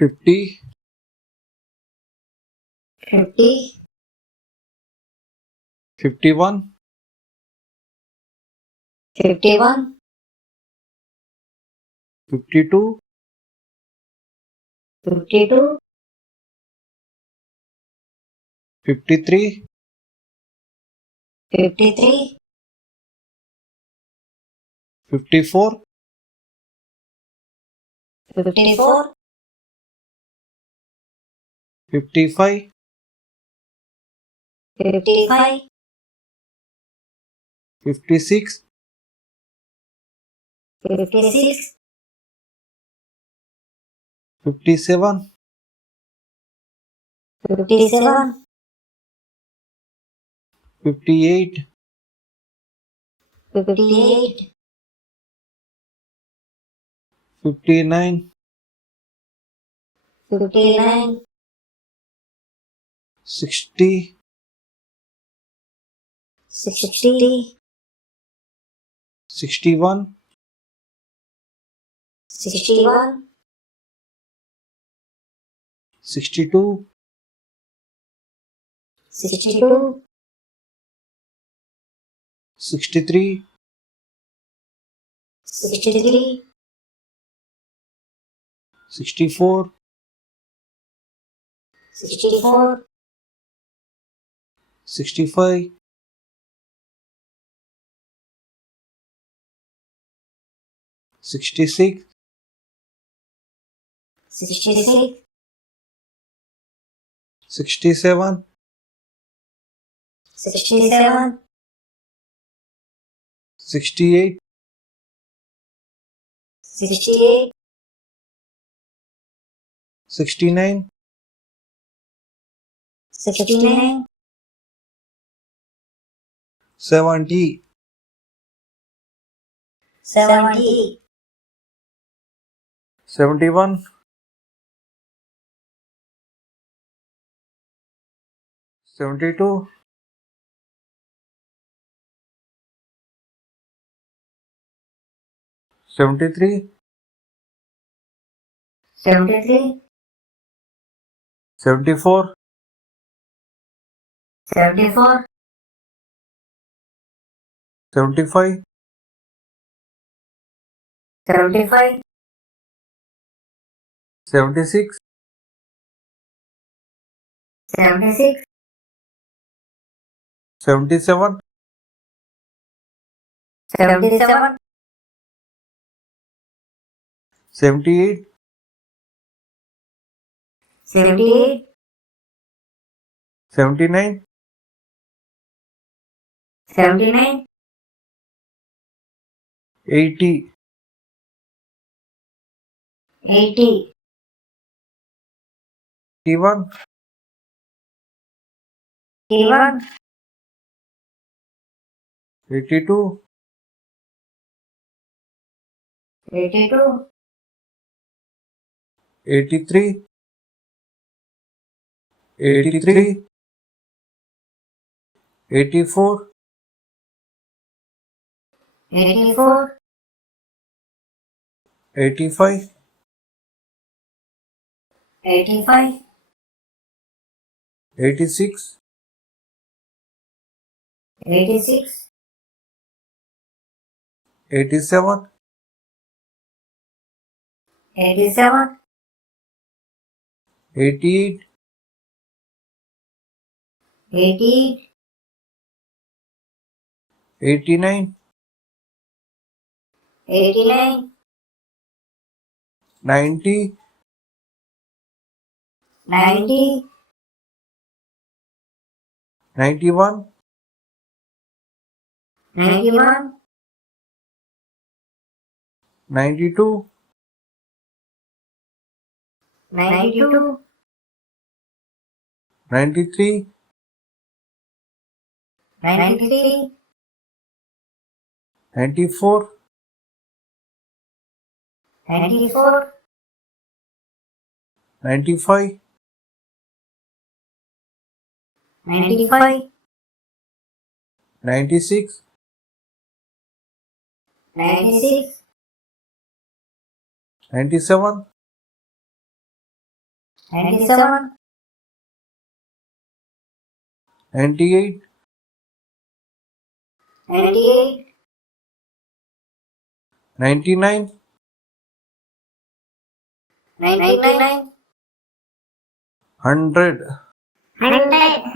50, 50, 51, 51, 52, 52, 53, 53, 54, 54, 55, 55, 56, 56, 57, 57, 58, 58, 59, 59, 60, 60, 61, 61, 62, 62, 63, 63, 64, 64, 65, 66, 66, 67, 67, 68, 68, 69, 69, 70, 70, 71, 72, 73, 73, 74, 74, 75, 75, 76, 76, 77, 77, 78, 78, 79, 79, 80, 80, 81, 81, 82, 82, 83, 83, 84, 84, 85, 85, 86, 86, 87, 87, 88, 88, 89, 89, 90, 90, 91, 91, 92, 92, 93, 93, 94, 94, 95, 95, 96, 96, 97, 97, 98, 98, 99, 99, 100, 100,